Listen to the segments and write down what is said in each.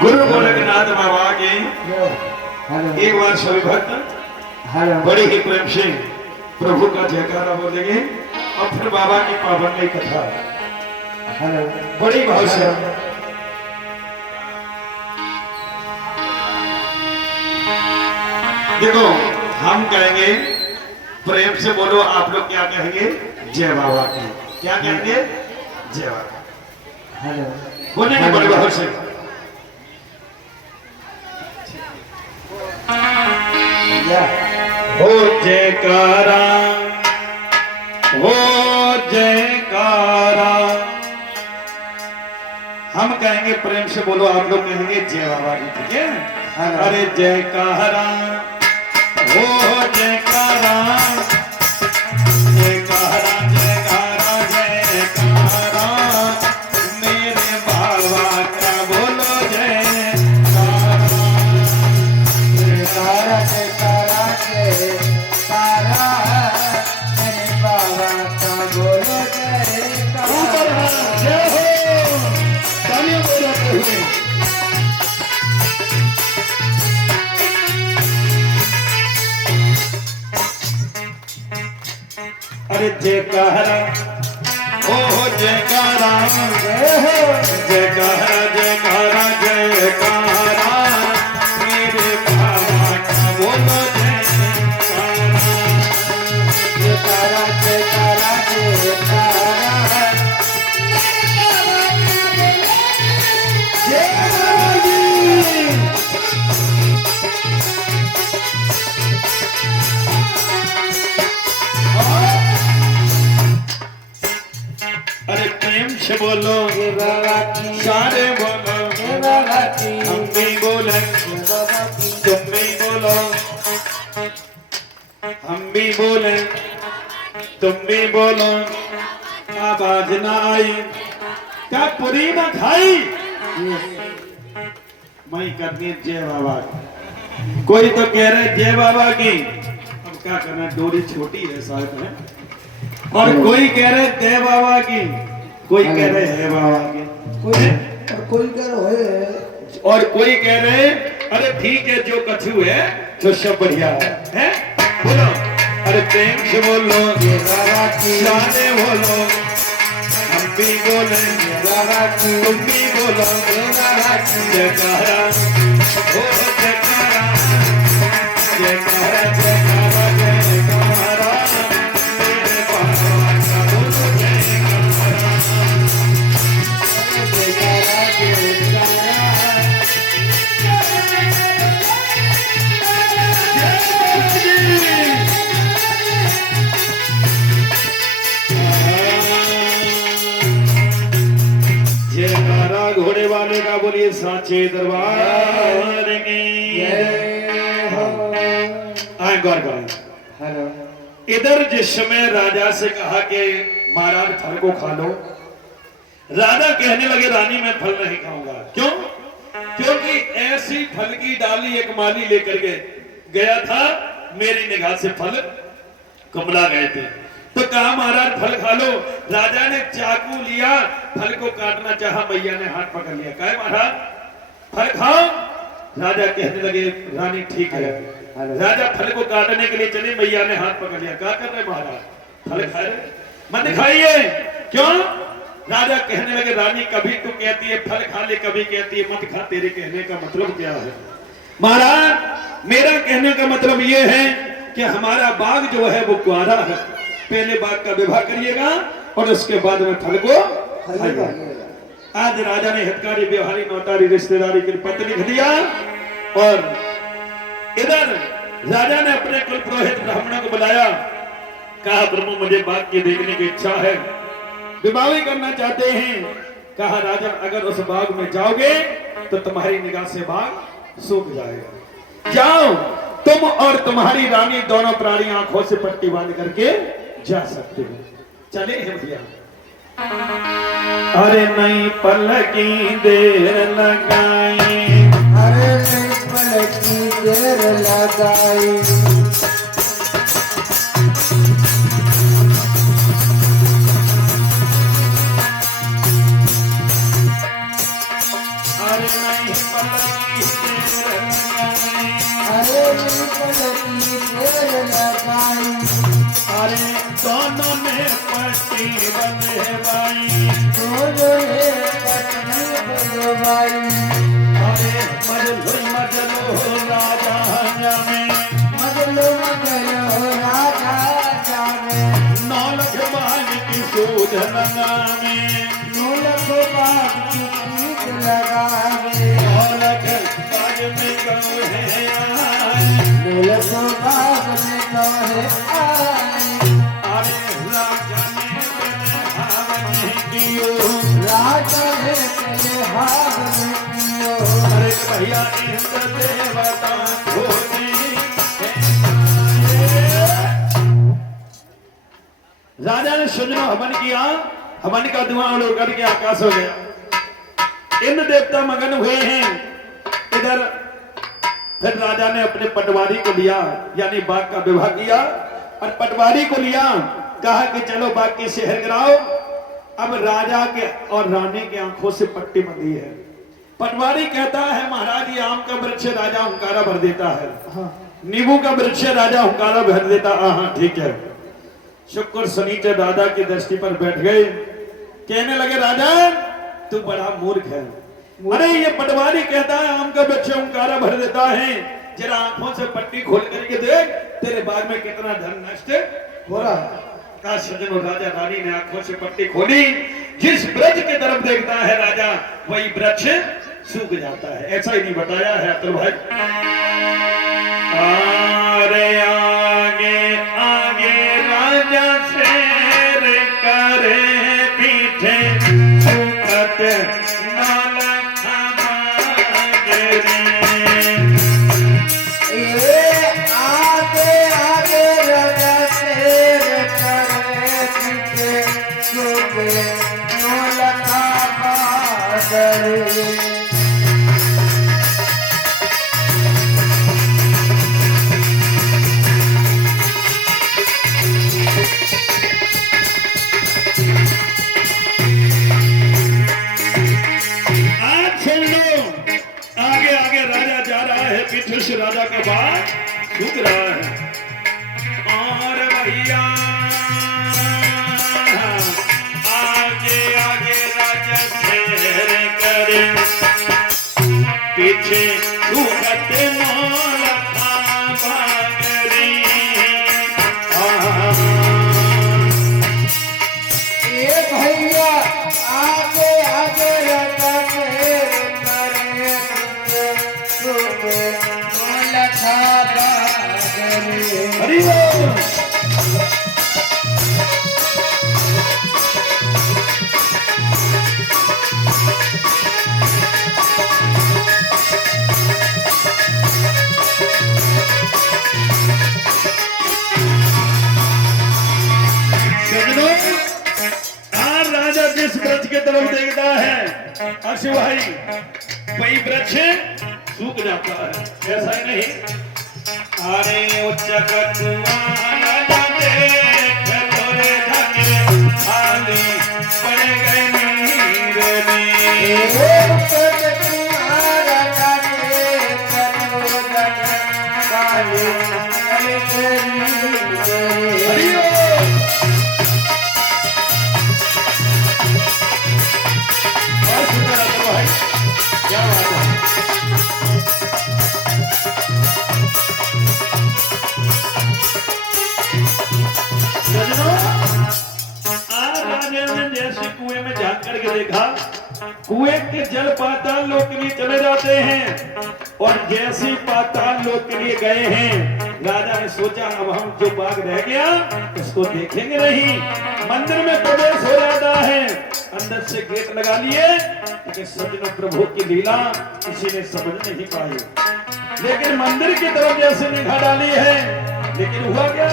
गुरु गोलकनाथ बाबा के एक बार सभी भक्त बड़े ही प्रेम से प्रभु का जयकारा बोलेंगे और फिर बाबा की पावन कथा बड़ी भाव से देखो। हम कहेंगे प्रेम से बोलो, आप लोग क्या कहेंगे? जय बाबा की। क्या कहेंगे? जय बाबा बोलेंगे बड़े भाव से। हो जयकारा, हो जयकारा। हम कहेंगे प्रेम से बोलो, आप लोग कहेंगे जय बाबा की। ठीक है? अरे जयकारा, हो जयकारा, जयकारा जयकारा जयकारा मेरे बाबा का बोलो जयकारा, जयकारा जयकारा जयकारा मेरे बाबा का बोलो जयकारा। जय हो, तालियां बजाते हुए। अरे जयकारा, ओ जयकारा, जयकारा जयकारा जयकारा मेरे बाबा का बोलो जयकारा, जयकारा जयकारा जयकारा अरे प्रेम से बोलो, जय बाबा की, सारे बोलो, जय बाबा की, हम भी बोले, जय बाबा की, तुम भी बोलो, हम भी बोले, तुम भी बोलो। आवाज ना आई क्या पूरी ना खाई, मैं करनी जय बाबा की। कोई तो कह रहे जय बाबा की, अब क्या करना, डोरी छोटी है शायद है। और कोई कह रहे जय बाबा की, कोई कह रहे है बाबा की, कोई करो है और कोई कह रहे अरे ठीक है जो कछु है जो सब बढ़िया है? बोलो, अरे प्रेम से बोलो, जय बाबा की, शाने बोलो, हम भी बोले, जय बाबा की, तुम भी बोलो, जय बाबा की, जयकारा, हो जयकारा, जयकारा जयकारा जयकारा मेरे बाबा का बोलो जयकारा। जयकारा जयकारा जयकारा घोड़े वाले का बोलिए साचे दरबार की। जय हो। आए गौर करें, हेलो इधर जिस समय राजा से कहा कि महाराज फल को खा लो, राजा कहने लगे रानी मैं फल नहीं खाऊंगा। क्यों? क्योंकि ऐसी फल की डाली एक माली लेकर के गया था, मेरी निगाह से फल कमला गए थे। तो कहा महाराज फल खा लो। राजा ने चाकू लिया, फल को काटना चाहा, मैया ने हाथ पकड़ लिया। कहे महाराज फल खाओ। राजा कहने लगे रानी ठीक है। राजा फल को काटने के लिए चले, मैया ने हाथ पकड़ लिया। क्या कर रहे महाराज? फल खा रहे? मत खाइए। क्यों? राजा कहने लगे रानी कभी तो कहती है फल खा ले, कभी कहती है मत खा। तेरे कहने का मतलब क्या है? महाराज मेरा कहने का मतलब ये है कि हमारा बाग जो है वो कुआरा है, पहले बाग का विवाह करिएगा और उसके बाद में फल को खाइएगा। आज राजा ने हितकारी व्यवहारी नौतारी रिश्तेदारी के पत्र लिख दिया और इधर राजा ने अपने कुल पुरोहित ब्राह्मणों को बुलाया। कहा प्रभु मुझे बाग की देखने की इच्छा है, विवाह करना चाहते हैं। कहा राजा अगर उस बाग में जाओगे तो तुम्हारी निगाह से बाग सूख जाएगा। जाओ तुम और तुम्हारी रानी दोनों प्राणी आंखों से पट्टी बांध करके जा सकते हो। चले हैं भैया। अरे नहीं पल की देर लगाई, अरे नहीं पल की देर लगाई, अरे नहीं पलकी देर लगाई, अरे नहीं पलकी देर लगाई, अरे दोनों ने पट्टी बंधवाई, दोनों ने पट्टी बंधवाई, अरे मजलो राजा जाने, मजलो राजा जाने, 9 लाख बाग की सूद लगावे, 9 लाख बाग की सूद लगावे, 9 लाख बाग में कहे आए, 9 लाख बाग में कहे आए, अरे राजा ने हावन कियो, राजा ने तेरे हाथ में कियो, अरे भैया इंद्र देवता धोनी, राजा ने सुजनो हवन किया, हवन का धुआं उड़ करके आकाश हो गया। इंद्र देवता मगन हुए हैं। इधर फिर राजा ने अपने पटवारी को लिया, यानी बाग का विवाह किया और पटवारी को लिया, कहा कि चलो बाग की शहर गिराओ। अब राजा के और रानी की आंखों से पट्टी बंधी है। पटवारी कहता है महाराज ये आम का वृक्ष राजा हुंकारा भर देता है, नींबू का वृक्ष राजा हुंकारा भर देता। हाँ ठीक है। शुक्र शनिचर दादा की दृष्टि पर बैठ गए, कहने लगे राजा तू बड़ा मूर्ख है। अरे ये पटवारी कहता है आम का वृक्ष हुंकारा भर देता है, जरा आंखों से पट्टी खोल करके देख तेरे बाग में कितना धन नष्ट हो रहा है। का सज्जनों राजा रानी ने आंखों से पट्टी खोली, जिस वृक्ष की तरफ देखता है राजा वही वृक्ष सूख जाता है। ऐसा ही नहीं बताया है अतुल भाई। अरे आगे आगे राजा शेर करे पीछे सुखत नौलखा मांगरी। ये आगे आगे राजा शेर करे पीछे सुखे 9 लाख मांगरी। पीछे से राजा का बाग सूख रहा है। और भैया आगे आगे राजा शेर करे पीछे सूखत 9 लाख मांगरी। ये भैया आगे आगे राजा शेर करे सुखे 9 लाख मांगरी। हरि बोल। राजा जिस वृक्ष की तरफ देखता है अक्षय भाई वही वृक्ष सूख जाता है। ऐसा ही नहीं। अरे उच्च खाली पड़ गए नीर क्या बात है। जैसे कुएं में झांक करके देखा, कुएं के जल पाताल लोक के लिए चले जाते हैं और जैसे पाताल लोक के लिए गए हैं, राजा ने सोचा अब हम जो बाग रह गया उसको देखेंगे नहीं। मंदिर में प्रवेश हो जाता है, अंदर से गेट लगा लिए, लेकिन सज्जनों प्रभु की लीला किसी ने समझ नहीं पाई। लेकिन मंदिर की तरफ जैसे निगाह डाली है, लेकिन हुआ क्या?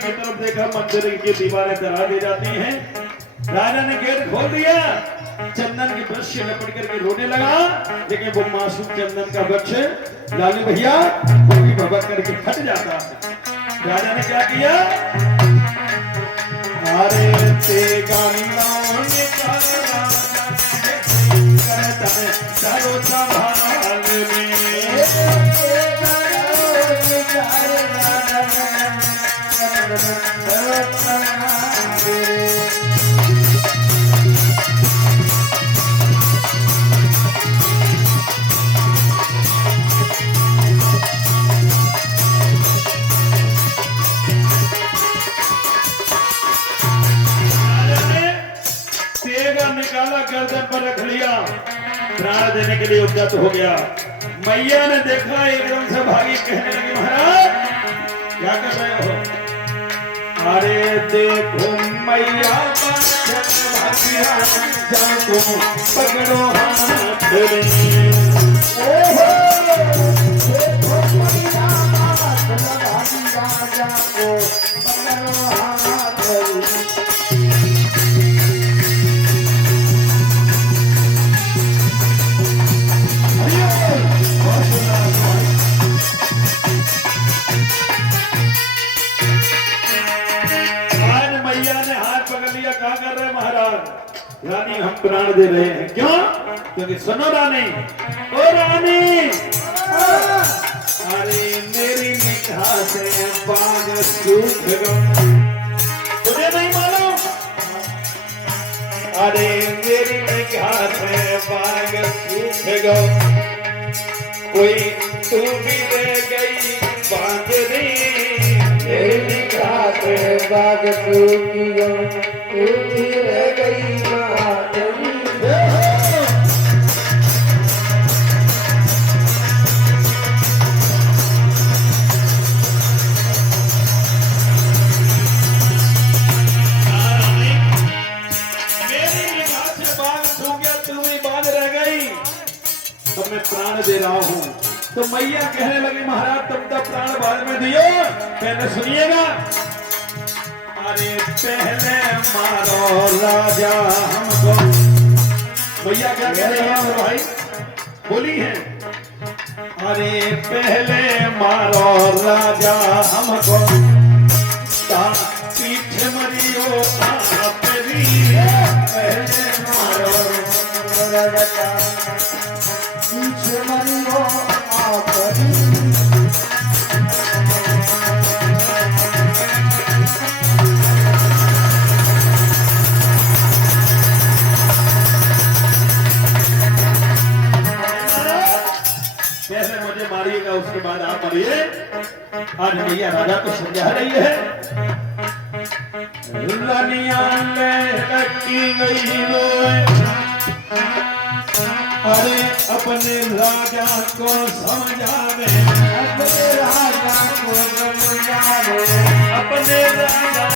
की तरफ देखा, मंदिर की दीवारें दरा दी जाती हैं। राजा ने गेट खोल दिया, चंदन की ब्रश से लपट करके रोने लगा, लेकिन वो मासूम चंदन का वृक्ष लालू भैया कोई भबक करके फट जाता है। राजा ने क्या किया, अरे तेगा नाम निकाला करता है चारों संभाल में। निकाला, गर्दन पर रख लिया, प्राण देने के लिए उद्यत हो गया। मैया ने देखा, एकदम से भागी, कहने लगी महाराज क्या कर रहे हो? अरे देखो मैया जाको पकड़ो हाथ में। देखो मैया जाको पकड़ो हाथ में। क्या कर रहे महाराज? रानी हम प्राण दे रहे हैं। क्यों? क्योंकि सुनो रानी, ओ रानी, अरे मेरी निगाह से बाग सूख गया, तुझे नहीं मालूम? अरे मेरी निगाह से बाग सूख गया, कोई तू भी रह गई बांधरी, मेरी निगाह से बाग सूख गया, रह गई माधवी। मेरी निगाह से बाग सूख गया, तू भी बांध रह गई, तो मैं प्राण दे रहा हूं। तो मैया कहने लगी महाराज तुम तो प्राण बाद में दियो, पहले सुनिएगा। अरे पहले मारो राजा हमको, मैया क्या कह रही है भाई, बोली है, अरे पहले मारो राजा हमको, पीछे मरियो आपरी, पहले मारो राजा पीछे मरियो आपरी। कैसे मुझे मारिएगा उसके बाद आप मरिए। आज मैया राजा को समझा रही है, रानिया लटकी गई रोए, अरे अपने राजा को समझावे, अपने राजा को समझावे, अपने राजा